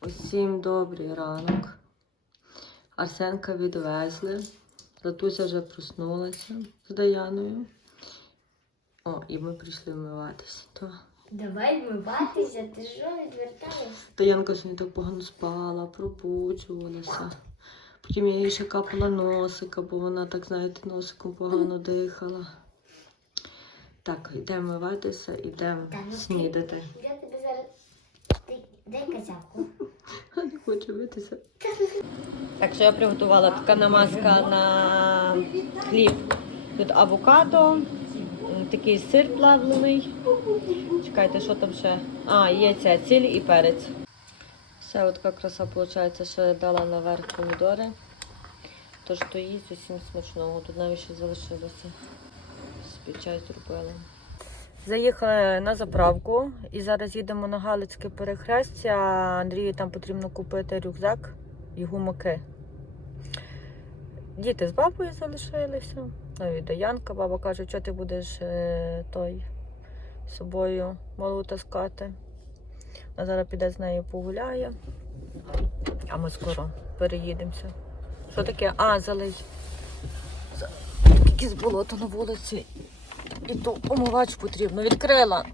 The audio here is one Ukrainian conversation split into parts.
Усім добрий ранок. Арсенка відвезли. Златуся вже проснулася з Даяною. О, і ми прийшли вмиватися. То Давай вмиватися, ти що відвертаєш? Даянка сьогодні так погано спала, пробуджувалася. Потім я їй ще капала носика, бо вона так, знаєте, носиком погано дихала. Так, йдемо вмиватися, йдемо Та ну снідати. Я тобі зараз. Дай казявку. А не хочу битися. Так що я приготувала така намазка на хліб. Тут авокадо, такий сир плавлений. Чекайте, що там ще? А, яйця, ціль і перець. Все, от така краса виходить, ще дала наверх помідори. Тож то їсть усім смачного. Тут навіть ще залишилося. Собі чай. Заїхали на заправку і зараз їдемо на Галицьке перехрестя. Андрію там потрібно купити рюкзак і гумаки. Діти з бабою залишилися. Ну і Даянка, баба каже, що ти будеш е, той собою малу таскати. Вона зараз піде з нею погуляє, а ми скоро переїдемося. Що таке? А, залить. За- Якесь болото на вулиці. І то помивач потрібно. Відкрила.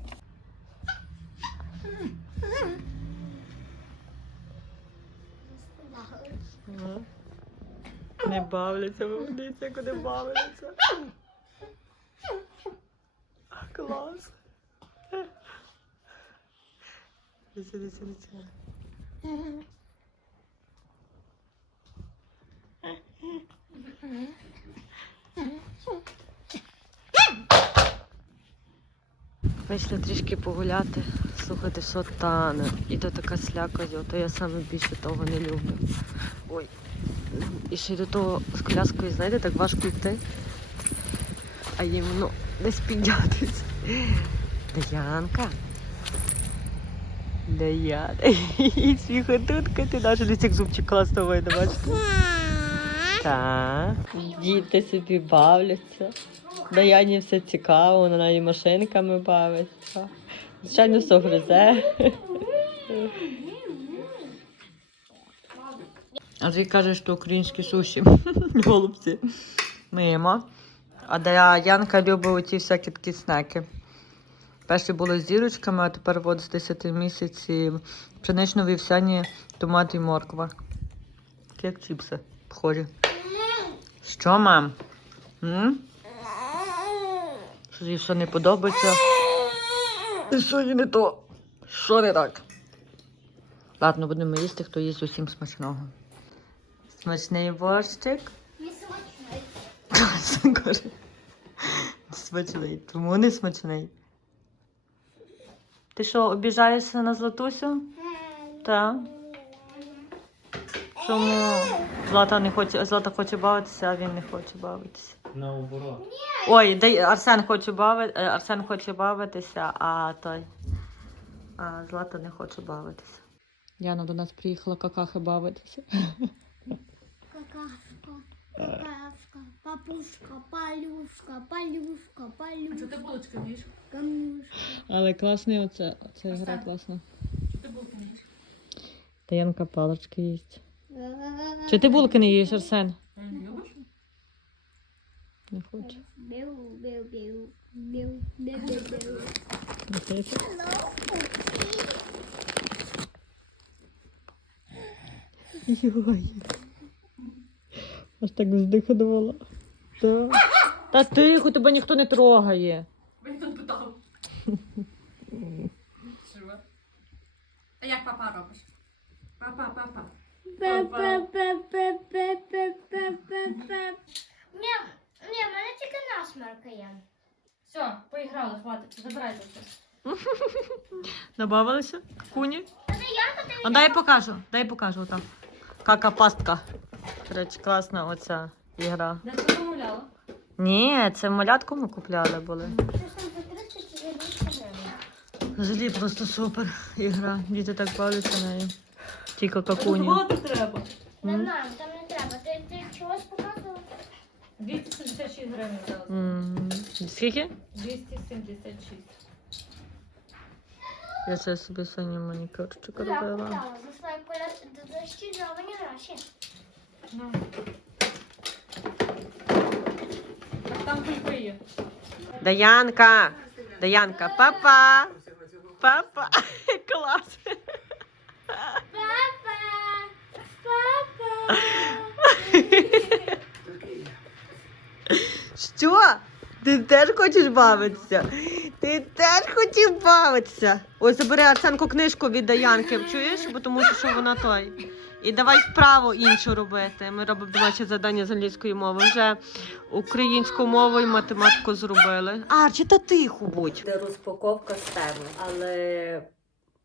Не бавляться, дивіться, куди бавляться. Клас. Дивіться, дивіться, дивіться. Вийшли трішки погуляти, слухати, що тане. І то така сляка, то я саме більше того не люблю. Ой. І ще й до того з коляскою, знаєте, так важко йти. А їм ну, десь піднятися. Даянка. Даяна. І сміхотутка, ти наша десь як зубчик класно вийде, бачите? Так. Діти собі бавляться. Даяні все цікаво, вона навіть машинками бавиться. Звичайно, все гризе. Андрій каже, що українські суші. Голубці. Ми їмо. А Янка любить ті всякі такі снеки. Перші були з зірочками, а тепер от з 10 місяців пшенично-вівсяні томати і морква. Як чіпси, похожі. Що, мам? М? Що їй все не подобається? І що їй не то? Що не так? Ладно, будемо їсти, хто їсть усім смачного. Смачний борщик. Точно каже. Смачний. Тому не смачний. Ти що, обіжаєшся на Златусю? Так. Чому Злата не хоче, Злата хоче бавитися, а він не хоче бавитися. Наоборот. Ой, дай Арсен хоче бави... е, Арсен хоче бавитися, а той. А Злата не хоче бавитися. Яна до нас приїхала какахи бавитися. Какашка, какашка, папушка, палюшка, палюшка, палюшка. ти булочки вмієш? Камнюшка. Але класний оце, оце гра класна. Що ти булки вмієш? Таянка палички їсть. Чи ти булки не їш, Арсен? Любиш? Не хоче. Беу, беу, беу. Не хоче. Йой. Аж так вздихнула. Та. Та тихо, тебе ніхто не трогає. Мені тут питав. Живе. А як папа робиш? Папа, папа. Ні, ні, в мене тільки насмарка є. Все, поіграли, хватить. Забирайте все. Добавилися? Куні? Я А дай покажу, дай покажу там. Кака пастка. До речі, класна оця ігра. Де ти замовляла? Ні, це малятку ми купляли були. Це ж там за 30 чи за 200 гривень. Взагалі просто супер ігра. Діти так бавляться нею. Тільки какуні. Треба. Не знаю, там не треба. Ти, ти чогось показував? 276 гривень зараз. М, Скільки? 276. Я це собі сьогодні манікюрчик Я робила. купила за свої коля- дощі гроші. Ну. Так там кульки є. Даянка! Даянка, папа! Папа! Клас! Папа! Папа! Що? Ти теж хочеш бавитися? Ти теж хотів бавитися. Ось забери Арсенко книжку від Даянки, чуєш? Бо тому що вона той. І давай вправо іншу робити. Ми робимо домашнє завдання з англійської мови. Вже українську мову і математику зробили. А, чи та тихо будь. Це розпаковка з теми. Але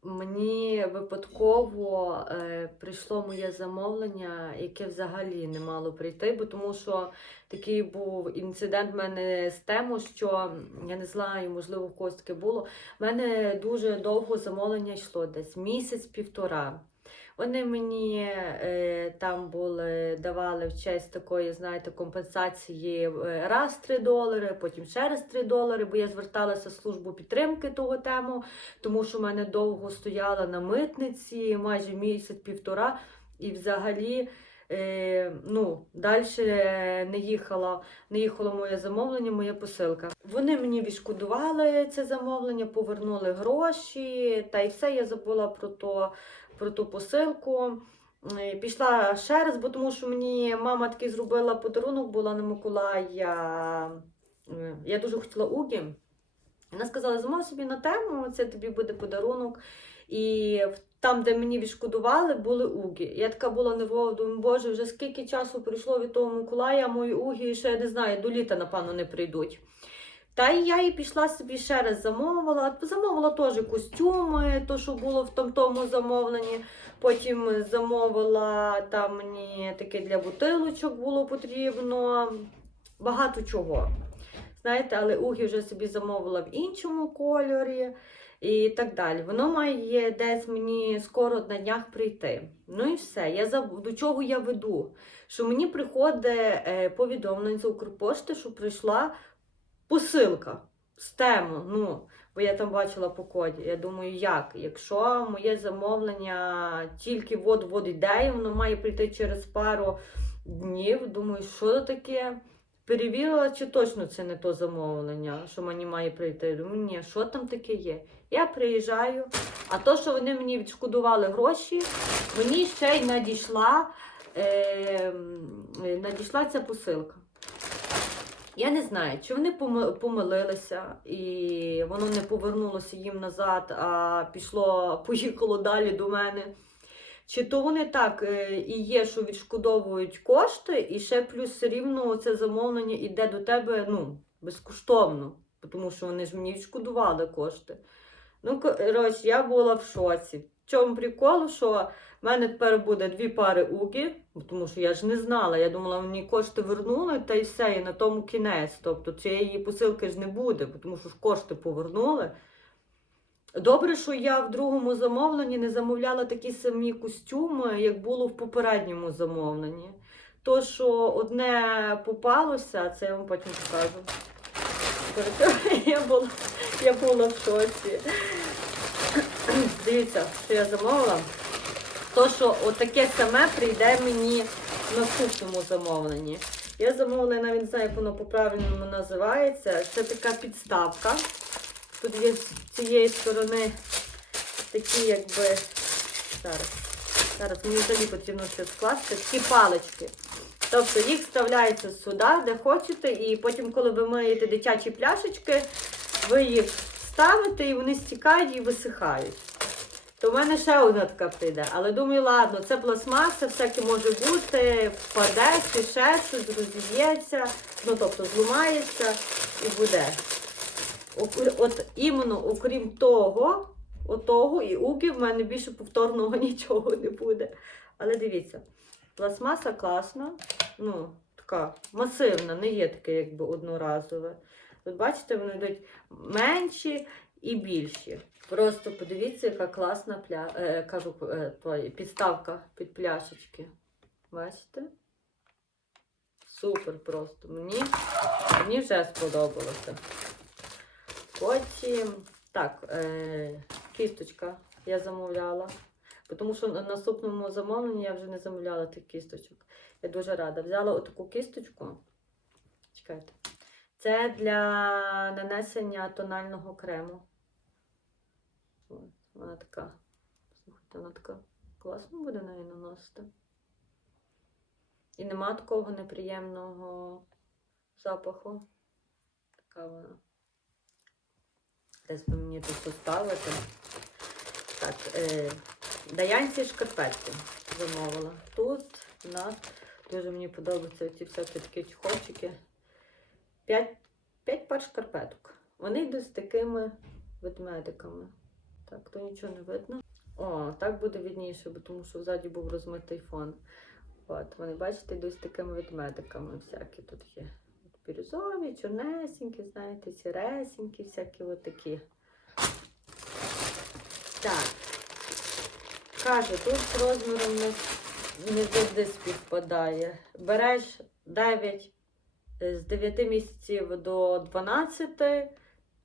мені випадково е, прийшло моє замовлення, яке взагалі не мало прийти, бо тому що такий був інцидент в мене з тему, що я не знаю, можливо, в когось таке було. В мене дуже довго замовлення йшло, десь місяць-півтора. Вони мені е, там були, давали в честь такої, знаєте, компенсації е, раз 3 долари, потім ще раз 3 долари, бо я зверталася в службу підтримки того тему, тому що в мене довго стояла на митниці, майже місяць-півтора, і взагалі. Е, ну, далі не їхала, не їхало моє замовлення, моя посилка. Вони мені відшкодували це замовлення, повернули гроші, та й все, я забула про то, про ту посилку. Е, Пішла ще раз, бо тому що мені мама таки зробила подарунок, була на Миколая. Е, Я дуже хотіла угі. Вона сказала, замов собі на тему, це тобі буде подарунок. І в- там, де мені відшкодували, були угі. Я така була нервова, думаю, боже, вже скільки часу пройшло від того Миколая, мої угі ще я не знаю, до літа, напевно, не прийдуть. Та й я і пішла собі ще раз замовила. Замовила теж костюми, то, що було в там тому замовленні. Потім замовила там мені таке для бутилочок було потрібно. Багато чого. Знаєте, але угі вже собі замовила в іншому кольорі і так далі. Воно має десь мені скоро на днях прийти. Ну і все. Я заб... До чого я веду? Що мені приходить е, повідомлення з Укрпошти, що прийшла посилка з тему. Ну, бо я там бачила по коді. Я думаю, як? Якщо моє замовлення тільки от-от йде, і воно має прийти через пару днів. Думаю, що це таке? Перевірила, чи точно це не то замовлення, що мені має прийти. Думаю, ні, що там таке є? Я приїжджаю, а то, що вони мені відшкодували гроші, мені ще й надійшла, е, надійшла ця посилка. Я не знаю, чи вони помилилися і воно не повернулося їм назад, а пішло, поїхало далі до мене. Чи то вони так е, і є, що відшкодовують кошти, і ще плюс все рівно це замовлення йде до тебе ну, безкоштовно, тому що вони ж мені відшкодували кошти. Ну, коротше, я була в шоці. В чому прикол, що в мене тепер буде дві пари угі, тому що я ж не знала. Я думала, мені кошти вернули, та й все, і на тому кінець. Тобто цієї посилки ж не буде, тому що ж кошти повернули. Добре, що я в другому замовленні не замовляла такі самі костюми, як було в попередньому замовленні. То, що одне попалося, це я вам потім покажу. Я була, я була в шоці. Дивіться, що я замовила. То, що отаке саме прийде мені в наступному замовленні. Я замовила, я навіть не знаю, як воно по-правильному називається. Це така підставка. Тут є з цієї сторони такі, якби. Зараз. Зараз мені взагалі потрібно це скласти. Такі палички. Тобто їх вставляється сюди, де хочете, і потім, коли ви миєте дитячі пляшечки, ви їх ставите і вони стікають і висихають. То в мене ще одна така прийде. Але думаю, ладно, це пластмаса, всяке може бути, впаде, ще щось, розіб'ється, ну тобто зламається і буде. От іменно окрім того, отого і уки в мене більше повторного нічого не буде. Але дивіться, пластмаса класна, ну, така масивна, не є таке, якби одноразове. От бачите, вони йдуть менші і більші. Просто подивіться, яка класна пля... е, кажу, е, підставка під пляшечки. Бачите? Супер просто. Мені, мені вже сподобалося. Потім, так, е, кісточка я замовляла. Тому що на наступному замовленні я вже не замовляла тих кісточок. Я дуже рада. Взяла отаку кісточку. Чекайте. Це для нанесення тонального крему. От, вона така. Слухайте, вона така класно буде неї наносити. І нема такого неприємного запаху. Така вона. Десь би мені тут поставити. Так, е, Даянці шкарпетки замовила. Тут у нас дуже мені подобаються ці всякі такі чехольчики. П'ять, п'ять пар шкарпеток. Вони йдуть з такими ведмедиками. Так, то нічого не видно. О, так буде видніше, бо тому що ззаді був розмитий фон. От, вони, бачите, йдуть з такими ведмедиками. Всякі тут є. Бірюзові, чорнесенькі, знаєте, сіресенькі, всякі от такі. Так. Каже, тут з розміром не, не завжди співпадає. Береш 9 е, з 9 місяців до 12,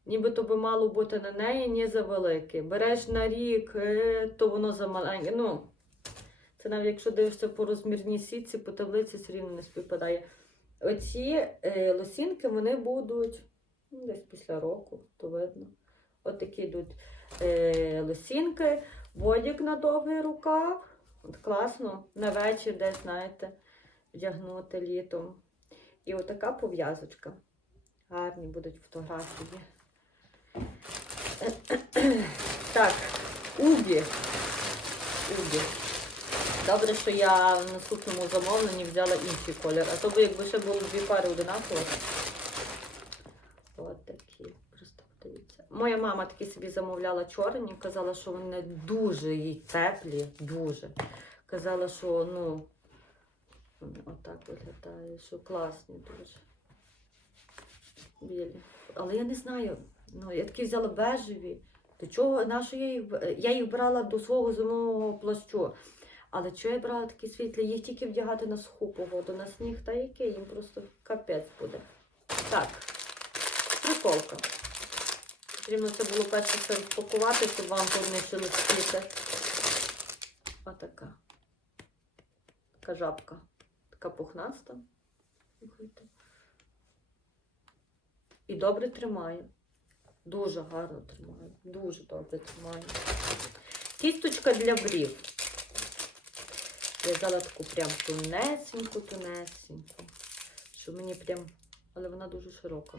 нібито би мало бути на неї не за велике. Береш на рік, е, то воно за маленьке. Ну, це навіть якщо дивишся по розмірній сітці, по таблиці все рівно не співпадає. Оці е, лосінки вони будуть ну, десь після року, то видно. От такі йдуть е, лосінки, бодік на довгий рукав. От класно, на вечір десь, знаєте, вдягнути літом. І отака пов'язочка. Гарні будуть фотографії. Так, Убі. Убі. Добре, що я в наступному замовленні взяла інший колір. А то би якби ще було дві пари одинакових. От такі. Просто подивіться. Моя мама такі собі замовляла чорні, казала, що вони дуже їй теплі, дуже. Казала, що ну, отак виглядає, що класні дуже. Білі. Але я не знаю. Ну, я такі взяла бежеві. До чого, на що я їх, я їх брала до свого зимового плащу. Але чого я брала такі світлі? Їх тільки вдягати на суху погоду, на сніг та яке, їм просто капець буде. Так, приколка. Потрібно це було перше все розпакувати, щоб вам не шелестіти. Отака. Така жабка. Така пухнаста. І добре тримає. Дуже гарно тримає. Дуже добре тримає. Кісточка для брів. Я взяла таку прям тунесеньку, тунесеньку. Що мені прям. Але вона дуже широка.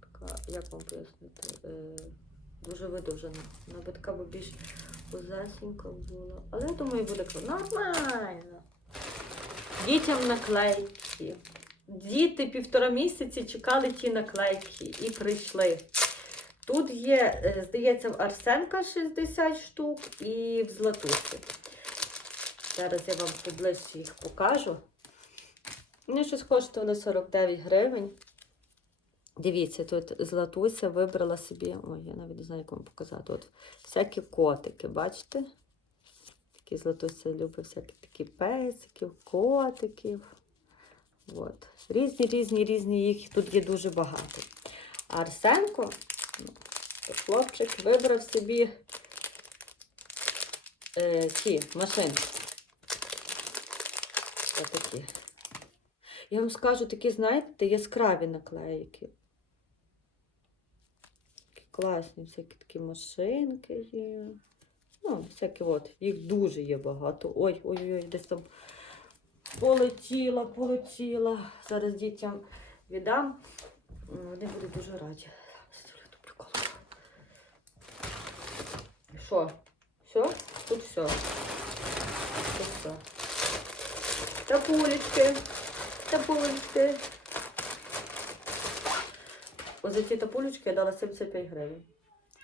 Така, як вам пояснити? Е, дуже видовжена. Вона така би більш позасінька була. Але я думаю, буде нормально. Дітям наклейки. Діти півтора місяці чекали ті наклейки і прийшли. Тут є, е, здається, в Арсенка 60 штук і в Златусі. Зараз я вам поближче їх покажу. Вони щось коштували 49 гривень. Дивіться, тут Златуся вибрала собі. Ой, я навіть не знаю, як вам показати. От всякі котики, бачите? Такі Златуся любить всякі такі песиків, котиків. От. Різні, різні, різні, їх тут є дуже багато. Арсенко, хлопчик, вибрав собі е, ці машинки. Отакі. Я вам скажу, такі, знаєте, яскраві наклейки. Такі класні, всякі такі машинки є. Ну, всякі от, їх дуже є багато. Ой, ой, ой, десь там полетіла, полетіла. Зараз дітям віддам. Вони будуть дуже раді. Що? Все? Тут все. Тут все. Тапулечки. Тапулечки. Ось за ці тапулечки я дала 75 гривень.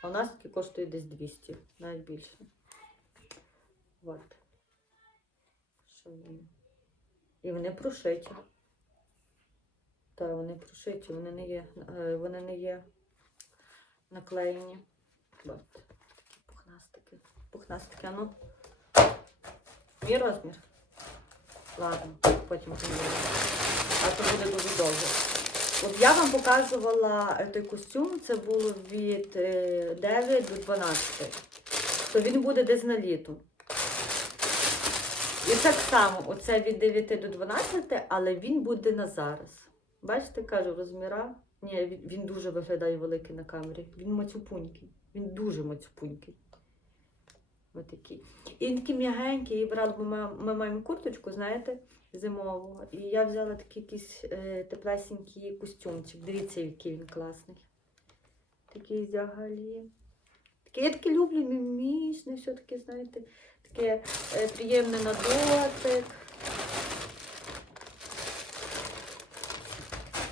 А у нас такі коштує десь 200, навіть більше. От. І вони прошиті. Так, вони прошиті, вони не є, е, вони не є наклеєні. От. Пухнастики. Ну. Мій розмір. Ладно, потім поміряю. А то буде дуже довго. От я вам показувала е, той костюм, це було від е, 9 до 12. То він буде десь на літо. І так само, оце від 9 до 12, але він буде на зараз. Бачите, кажу, розміра. Ні, він дуже виглядає великий на камері. Він мацюпунький. Він дуже мацюпунький. Отакий. І він такий м'ягенький, і брала, бо ми, ми маємо курточку, знаєте, зимову. І я взяла такий якийсь е, теплесенький костюмчик. Дивіться, який він класний. Такий взагалі. Такий, я таке люблю, мімішне, все таке, знаєте, таке е, приємне на дотик.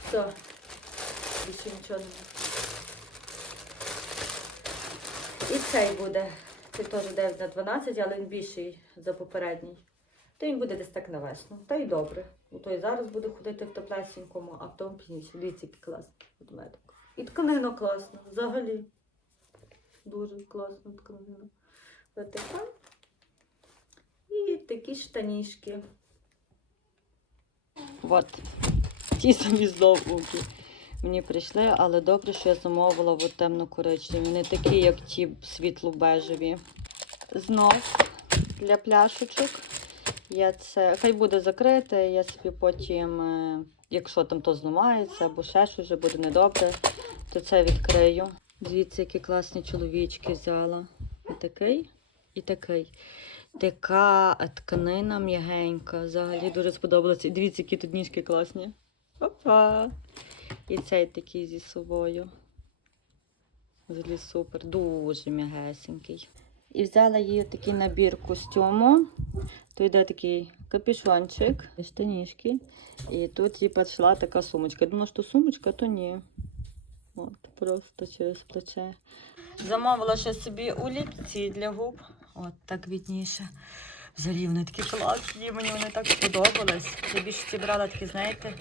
Все. Більше нічого не. І цей буде. Це теж 9 на 12, але він більший за попередній. То він буде десь так на весну. Та й добре. У той зараз буде ходити в теплесенькому, а в тому пізніше. Дивіться, який класний ведмедик. І тканина класна, взагалі. Дуже класна тканина. Така. І такі штанішки. От. Ті самі здобуки. Мені прийшли, але добре, що я замовила от темно-коричневі. Не такі, як ті світло-бежеві. Знов для пляшечок. Я це, хай буде закрите, я собі потім, е, якщо там то зламається або ще щось вже буде недобре, то це відкрию. Дивіться, які класні чоловічки взяла. І такий, і такий. Така тканина м'ягенька. Взагалі дуже сподобалася. І дивіться, які тут ніжки класні. Опа! І цей такий зі собою. Взагалі супер, дуже м'ягесенький. І взяла їй такий набір костюму. Тут йде такий капюшончик, штанішки. І тут їй підшла така сумочка. Я думала, що сумочка, то ні. От, просто через плече. Замовила ще собі олівці для губ. От так відніше. Взагалі вони такі класні, мені вони так сподобались. Я більше брала такі, знаєте,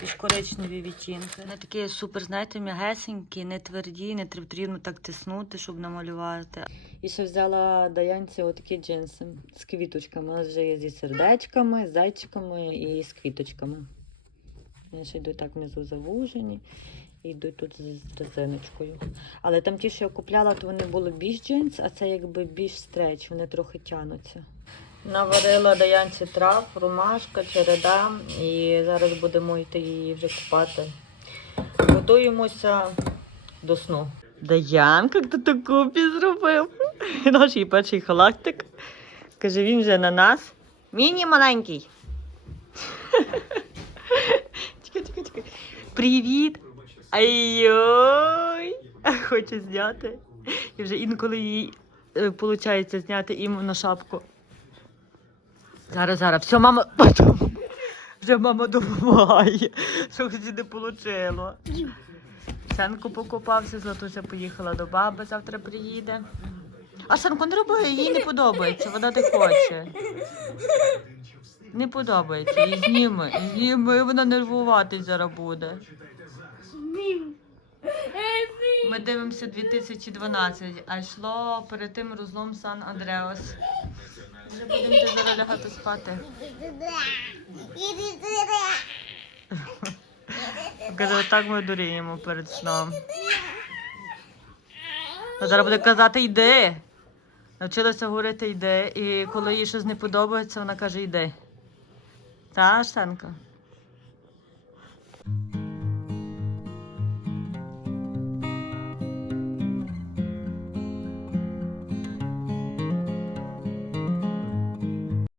більш коричневі відтінки. Вони такі супер, знаєте, м'ягесенькі, не тверді, не потрібно так тиснути, щоб намалювати. І ще взяла Даянці отакі джинси з квіточками. У нас вже є зі сердечками, з зайчиками і з квіточками. Вони ще йдуть так внизу завужені і йдуть тут з резиночкою. Але там ті, що я купляла, то вони були більш джинс, а це якби більш стреч, вони трохи тянуться. Наварила Даянці трав, ромашка, череда, і зараз будемо йти її вже купати. Готуємося до сну. Даянка, хто таку зробив? Наш її перший халактик. Каже, він вже на нас. Міні маленький. Чекай, чекай, чекай. Привіт! Ай-ой! Хоче зняти. І вже інколи їй виходить зняти іму на шапку. Зараз, зараз, все, мама. Вже мама допомагає. Що хоч не вийшло. Сенку покупався, Златуся поїхала до баби, завтра приїде. А Сенку не роби, їй не подобається, вона не хоче. Не подобається, їй зніми, зніми, вона нервуватись зараз буде. Ми дивимося 2012, а йшло перед тим розлом Сан Андреас. Вже будемо зараз лягати спати. Каже, так ми дуріємо перед сном. Зараз буде казати йди. Навчилася говорити йди. І коли їй щось не подобається, вона каже йди. Та, Штанка?